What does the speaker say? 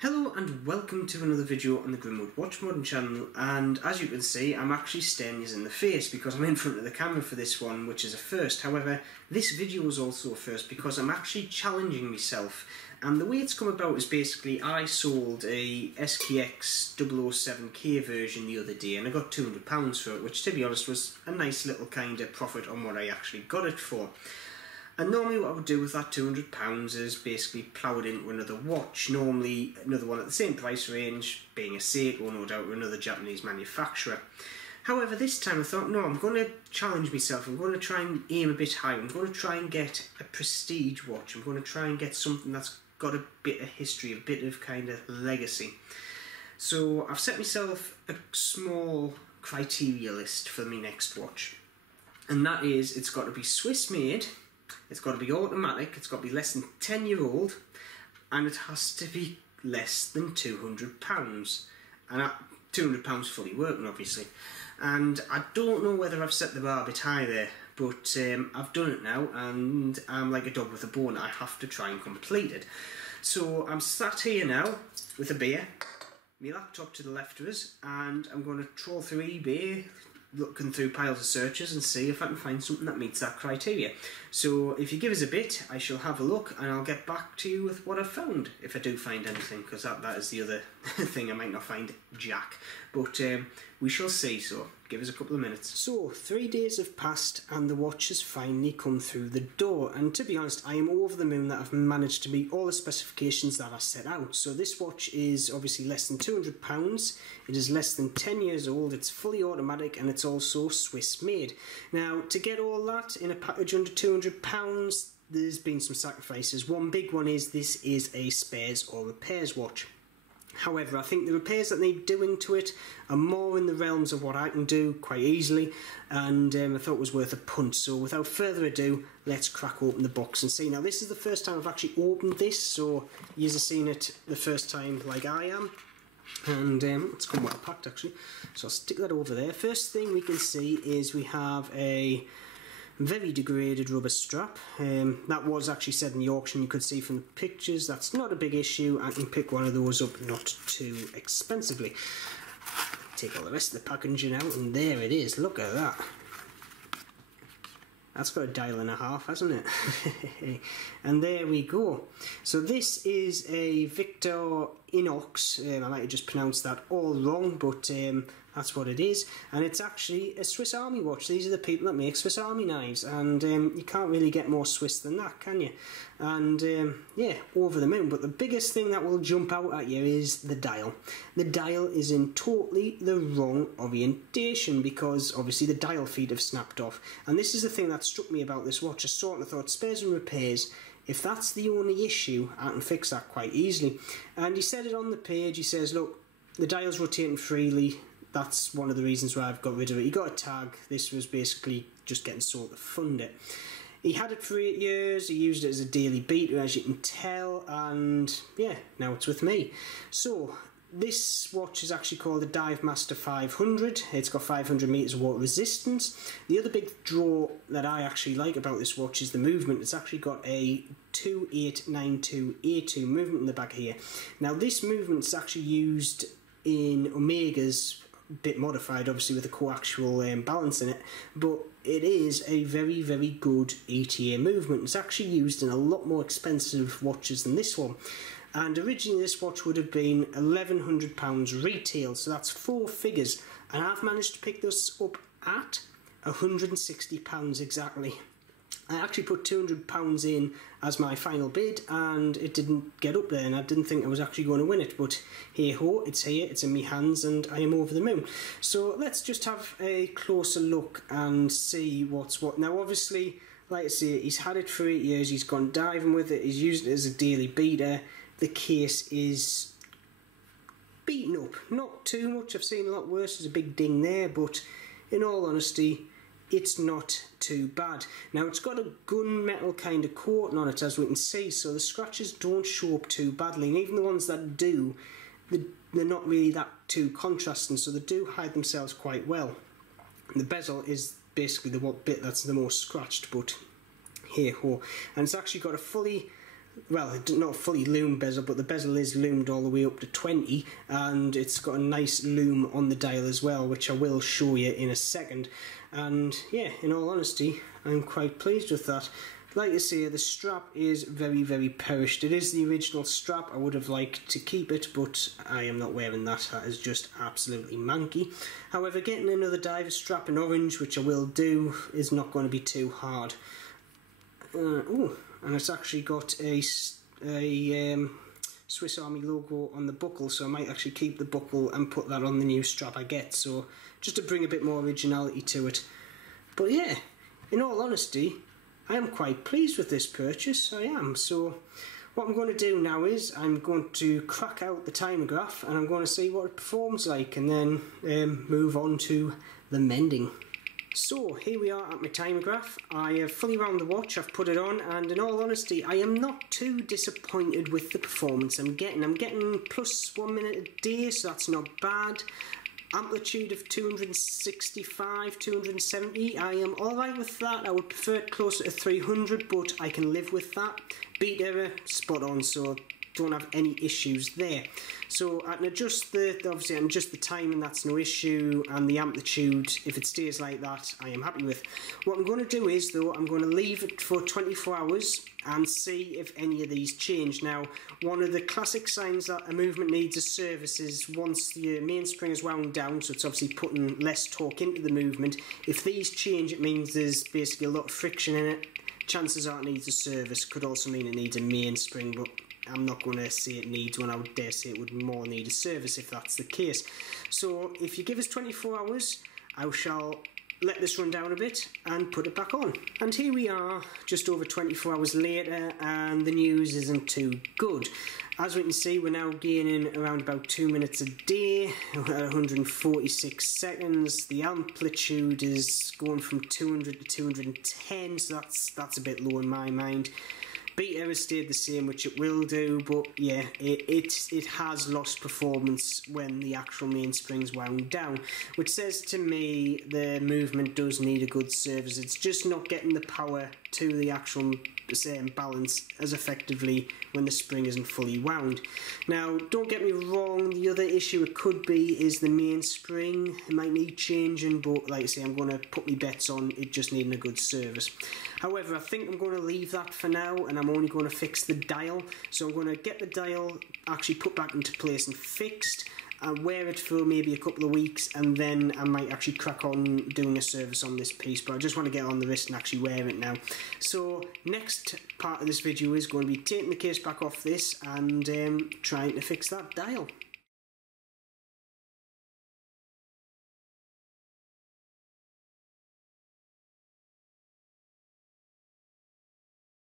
Hello and welcome to another video on the Grimwood Watch Modern channel, and as you can see I'm actually staring you in the face because I'm in front of the camera for this one, which is a first. However, this video is also a first because I'm actually challenging myself, and the way it's come about is basically I sold a SKX 007K version the other day and I got £200 for it, which to be honest was a nice little kind of profit on what I actually got it for. And normally what I would do with that £200 is basically plough it into another watch, normally another one at the same price range, being a Seiko, no doubt, or another Japanese manufacturer. However, this time I thought, no, I'm going to challenge myself, I'm going to try and aim a bit higher, I'm going to try and get a prestige watch, I'm going to try and get something that's got a bit of history, a bit of kind of legacy. So I've set myself a small criteria list for my next watch, and that is it's got to be Swiss made, it's got to be automatic, it's got to be less than 10-year-old, and it has to be less than £200. And £200 fully working, obviously. And I don't know whether I've set the bar a bit high there, but I've done it now, and I'm like a dog with a bone. I have to try and complete it. So I'm sat here now with a beer, my laptop to the left of us, and I'm going to troll through eBay, looking through piles of searches and see if I can find something that meets that criteria. So if you give us a bit, I shall have a look and I'll get back to you with what I've found, if I do find anything, because that is the other thing, I might not find jack. But we shall see, so give us a couple of minutes. So 3 days have passed and the watch has finally come through the door, and to be honest I am over the moon that I've managed to meet all the specifications that I set out. So this watch is obviously less than £200, it is less than 10 years old, it's fully automatic, and it's also Swiss made. Now to get all that in a package under £200, there's been some sacrifices. One big one is this is a spares or repairs watch. However, I think the repairs that need doing to it are more in the realms of what I can do quite easily, and I thought it was worth a punt. So without further ado, let's crack open the box and see. Now this is the first time I've actually opened this, so you've seen it the first time like I am, and it's come well packed actually, so I'll stick that over there. First thing we can see is we have a very degraded rubber strap. That was actually said in the auction, you could see from the pictures. That's not a big issue. I can pick one of those up not too expensively. Take all the rest of the packaging out, and there it is. Look at that. That's got a dial and a half, hasn't it? And there we go. So this is a Victor Inox. I might have just pronounced that all wrong, but that's what it is. And it's actually a Swiss Army watch. These are the people that make Swiss Army knives, and you can't really get more Swiss than that, can you? And yeah, over the moon. But the biggest thing that will jump out at you is the dial. The dial is in totally the wrong orientation because obviously the dial feet have snapped off. And this is the thing that struck me about this watch. I saw it and I thought, spares and repairs, if that's the only issue, I can fix that quite easily. And he said it on the page. He says, look, the dial's rotating freely. That's one of the reasons why I've got rid of it. He got a tag. This was basically just getting sold to fund it. He had it for 8 years, he used it as a daily beater, as you can tell, and yeah, now it's with me. So, this watch is actually called the Dive Master 500. It's got 500 metres of water resistance. The other big draw that I actually like about this watch is the movement. It's actually got a 2892A2 movement in the back here. Now this movement is actually used in Omega's, a bit modified obviously with a coaxial balance in it, but it is a very, very good ETA movement. It's actually used in a lot more expensive watches than this one. And originally this watch would have been £1,100 retail, so that's 4 figures. And I've managed to pick this up at £160 exactly. I actually put £200 in as my final bid and it didn't get up there, and I didn't think I was actually going to win it, but hey ho, it's here, it's in my hands, and I am over the moon. So let's just have a closer look and see what's what. Now obviously, like I say, he's had it for 8 years, he's gone diving with it, he's used it as a daily beater. The case is beaten up, not too much, I've seen a lot worse, there's a big ding there, but in all honesty, it's not too bad. Now it's got a gunmetal kind of coating on it, as we can see, so the scratches don't show up too badly, and even the ones that do, they're not really that too contrasting, so they do hide themselves quite well. And the bezel is basically the bit that's the most scratched, but hey ho. And it's actually got a fully well, it's not a fully loomed bezel, but the bezel is loomed all the way up to 20, and it's got a nice loom on the dial as well, which I will show you in a second. And yeah, in all honesty, I'm quite pleased with that. Like I say, the strap is very, very perished. It is the original strap. I would have liked to keep it, but I am not wearing that. That is just absolutely manky. However, getting another diver strap in orange, which I will do, is not going to be too hard. Oh, and it's actually got a Swiss Army logo on the buckle, so I might actually keep the buckle and put that on the new strap I get, so just to bring a bit more originality to it. But yeah, in all honesty, I am quite pleased with this purchase, I am. So what I'm going to do now is I'm going to crack out the timograph and I'm going to see what it performs like, and then move on to the mending. So here we are at my timograph. I have fully wound the watch, I've put it on, and in all honesty I am not too disappointed with the performance I'm getting. I'm getting plus 1 minute a day, so that's not bad. Amplitude of 265, 270, I am alright with that. I would prefer it closer to 300, but I can live with that. Beat error, spot on, so don't have any issues there. So I can adjust obviously I can adjust the timing, that's no issue, and the amplitude, if it stays like that, I am happy with. What I'm going to do is, though, I'm going to leave it for 24 hours and see if any of these change. Now, one of the classic signs that a movement needs a service is once the mainspring is wound down, so it's obviously putting less torque into the movement. If these change, it means there's basically a lot of friction in it. Chances are it needs a service. Could also mean it needs a mainspring, but I'm not going to say it needs one. I would dare say it would more need a service if that's the case. So if you give us 24 hours, I shall let this run down a bit and put it back on. And here we are, just over 24 hours later, and the news isn't too good. As we can see, we're now gaining around about 2 minutes a day, at 146 seconds. The amplitude is going from 200 to 210, so that's a bit low in my mind. Beat error stayed the same, which it will do, but yeah, it has lost performance when the actual mainspring's wound down, which says to me the movement does need a good service. It's just not getting the power to the actual balance as effectively when the spring isn't fully wound. Now, don't get me wrong, the other issue it could be is the mainspring. It might need changing, but like I say, I'm going to put my bets on it just needing a good service. However, I think I'm going to leave that for now, and I'm only going to fix the dial. So I'm going to get the dial actually put back into place and fixed, and wear it for maybe a couple of weeks, and then I might actually crack on doing a service on this piece, but I just want to get on the wrist and actually wear it now. So next part of this video is going to be taking the case back off this and trying to fix that dial.